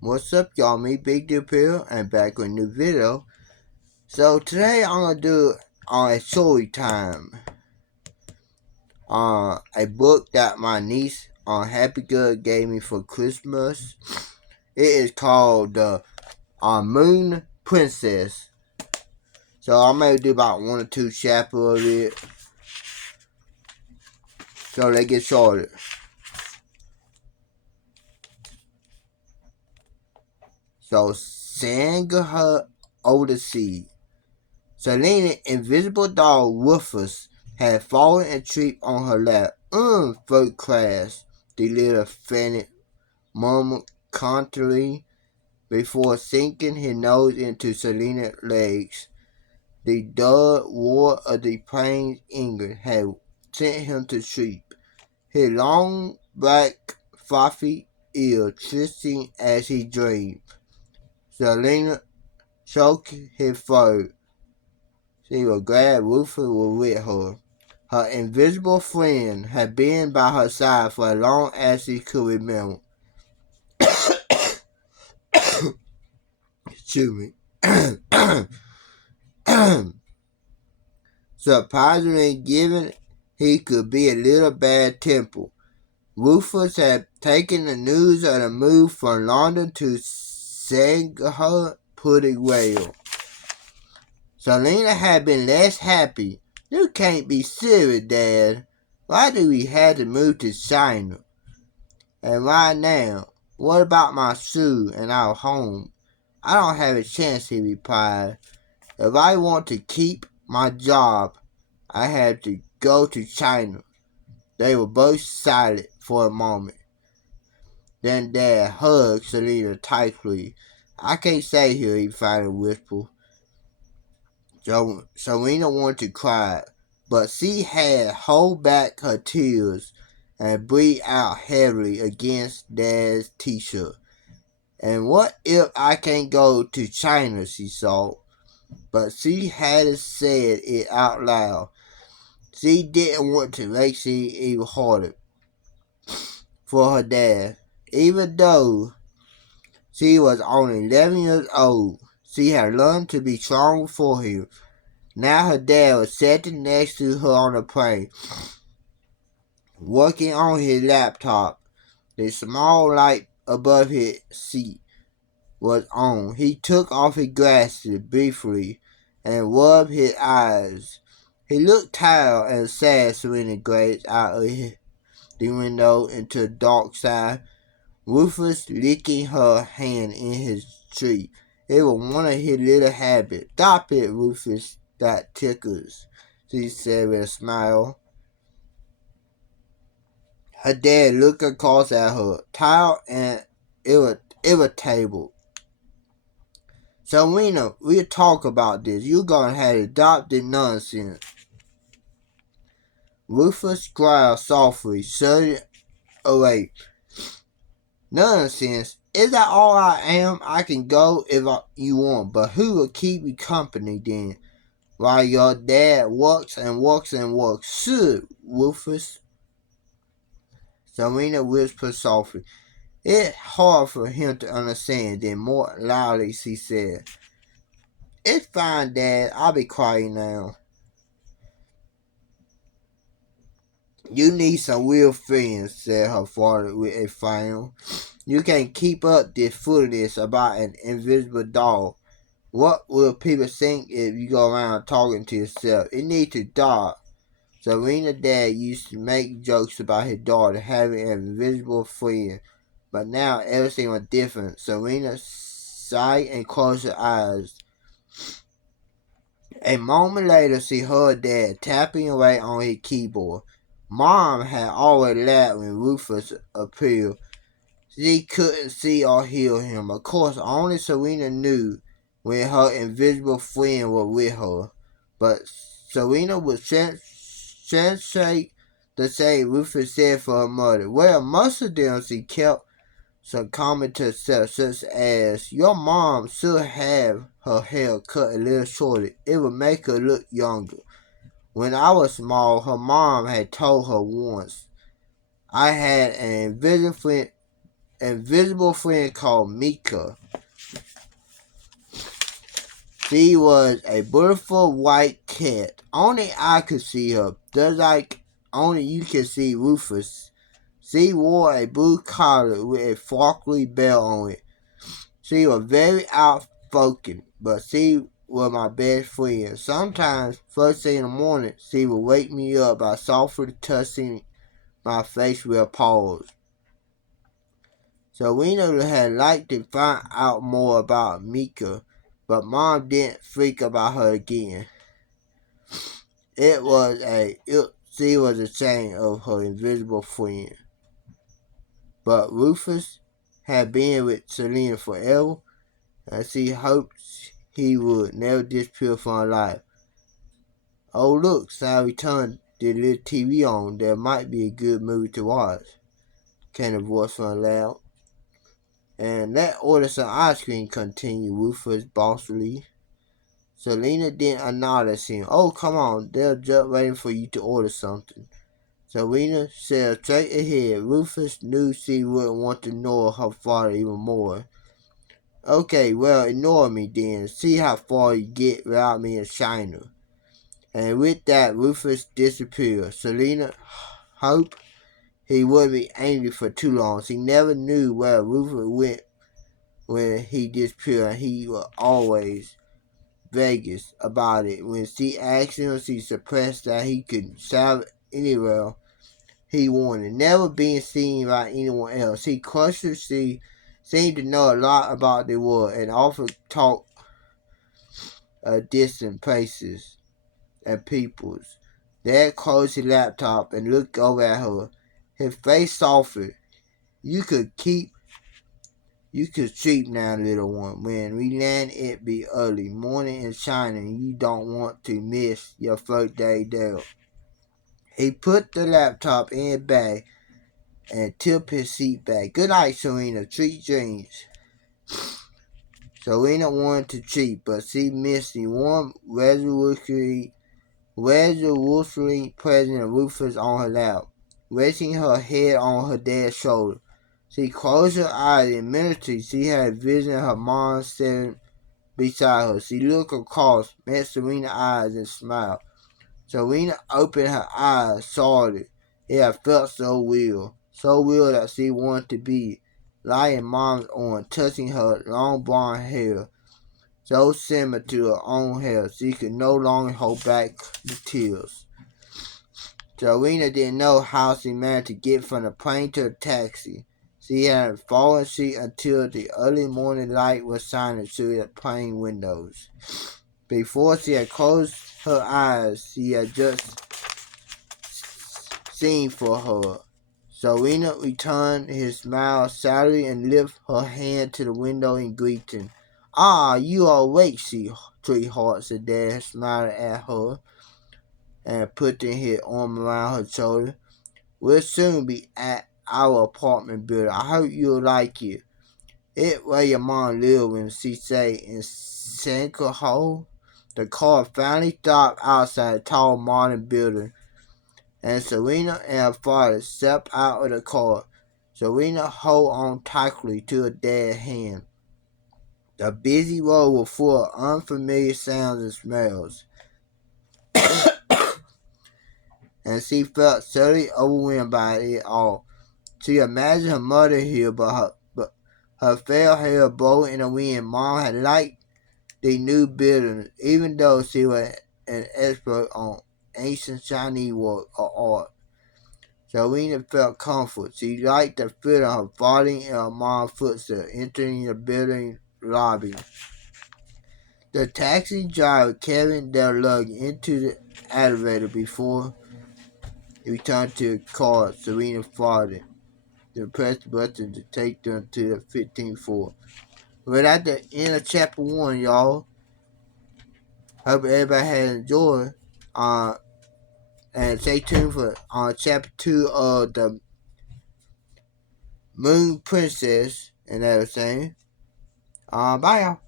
What's up, y'all? Me, Big Dip here, and back with a new video. So today I'm gonna do a story time. A book that my niece Happy Good gave me for Christmas. It is called the Moon Princess. So I may do about one or two chapters of it. So let's get started. So sang her Odyssey. Selena, invisible doll Rufus, had fallen asleep on her lap. Third class, the little fennec murmured contentedly before sinking his nose into Selena's legs. The dull roar of the plane's engine had sent him to sleep, his long black fluffy ear twisting as he dreamed. Selena stroked his throat. She was glad Rufus was with her. Her invisible friend had been by her side for as long as she could remember. Excuse me. Surprisingly, given he could be a little bad-tempered, Rufus had taken the news of the move from London to Shanghai pretty well. Selena had been less happy. You can't be serious, Dad. Why do we have to move to China? And why now? What about my shoe and our home? I don't have a chance, he replied. If I want to keep my job, I have to go to China. They were both silent for a moment. Then Dad hugged Selena tightly. I can't stay here, he finally whispered. Selena wanted to cry, but she had to hold back her tears and breathed out heavily against Dad's t-shirt. And what if I can't go to China, she thought. But she hadn't said it out loud. She didn't want to make it even harder for her dad. Even though she was only 11 years old, she had learned to be strong for him. Now her dad was sitting next to her on the plane, working on his laptop. The small light above his seat was on. He took off his glasses briefly and rubbed his eyes. He looked tired and sad. Serena gazed out of the window into the dark side, Rufus licking her hand in his tree. It was one of his little habits. Stop it, Rufus. That tickles, she said with a smile. Her dad looked across at her, tired and irritable. Serena, we'll talk about this. You're gonna have to stop this nonsense. Rufus growled softly, shutting away. Nonsense. Is that all I am? I can go if you want, but who will keep you company then? While your dad works and works and works. Sure, Rufus. Serena whispered softly. It's hard for him to understand. Then more loudly she said, It's fine, Dad. I'll be quiet now. You need some real friends, said her father with a frown. You can't keep up this foolishness about an invisible doll. What will people think if you go around talking to yourself? It needs to stop. Serena's dad used to make jokes about his daughter having an invisible friend, but now everything was different. Serena sighed and closed her eyes. A moment later, she heard Dad tapping away on his keyboard. Mom had already laughed when Rufus appeared. She couldn't see or hear him. Of course, only Serena knew when her invisible friend was with her. But Serena would translate the same Rufus said for her mother. Well, most of them she kept some comment to herself, such as, Your mom should have her hair cut a little shorter. It would make her look younger. When I was small, her mom had told her once, I had an invisible friend invisible friend called Mika. She was a beautiful white cat. Only I could see her, just like only you can see Rufus. She wore a blue collar with a sparkly bell on it. She was very outspoken, but she was my best friend. Sometimes, first thing in the morning, she would wake me up by softly touching my face with her paws. So we know had liked to find out more about Mika, but Mom didn't freak about her again. She was ashamed of her invisible friend. But Rufus had been with Selena forever, and she hoped he would never disappear from her life. Oh look, Sally turned the little TV on. There might be a good movie to watch, came a voice from loud. And let's order some ice cream, continued Rufus bossily. Selena didn't acknowledge him. Oh, come on, they're just waiting for you to order something. Selena said straight ahead. Rufus knew she wouldn't want to ignore her father even more. Okay, well, ignore me then. See how far you get without me and Shiner. And with that, Rufus disappeared. Selena hoped he wouldn't be angry for too long. She never knew where Rufus went when he disappeared, and he was always Vegas about it. When she asked him, she suppressed that he could travel anywhere he wanted, never being seen by anyone else. He cautiously seemed to know a lot about the world and often talked distant places and peoples. Dad closed his laptop and looked over at her. His face softened. You could sleep now, little one. When we land, it be early, morning and shining. You don't want to miss your first day there. He put the laptop in his bag and tipped his seat back. Good night, Serena. Sweet dreams. Serena wanted to cheat, but she missed the warm, resolutely present of Rufus on her lap, resting her head on her dad's shoulder. She closed her eyes. Immediately she had a vision of her mom sitting beside her. She looked across, met Serena's eyes, and smiled. Serena opened her eyes, sorely. It had felt so real that she wanted to be lying Mom's arm, touching her long blonde hair, so similar to her own hair. She could no longer hold back the tears. Serena didn't know how she managed to get from the plane to the taxi. She hadn't fallen asleep until the early morning light was shining through the plane windows. Before she had closed her eyes, she had just seen for her. Serena returned his smile sadly and lifted her hand to the window in greeting. Ah, you are awake, sweetheart, said Dad, smiling at her and putting his arm around her shoulder. We'll soon be at our apartment building. I hope you'll like it. It where your mom lived when she say in Sanker Hole. The car finally stopped outside a tall modern building, and Serena and her father stepped out of the car. Serena held on tightly to her dad's hand. The busy road was full of unfamiliar sounds and smells, and she felt suddenly overwhelmed by it all. She imagined her mother here, but her fair hair blowing in the wind. Mom had liked the new buildings, even though she was an expert on ancient Chinese work or art. Serena felt comfort. She liked the feeling of her father and her mom's footsteps entering the building lobby. The taxi driver carried their luggage into the elevator before he returned to the car. Serena farted. Then pressed the button to take them to the 15th floor. We're at the end of chapter 1, y'all. Hope everybody has enjoyed. And stay tuned for chapter 2 of the Moon Princess and everything. Bye, y'all.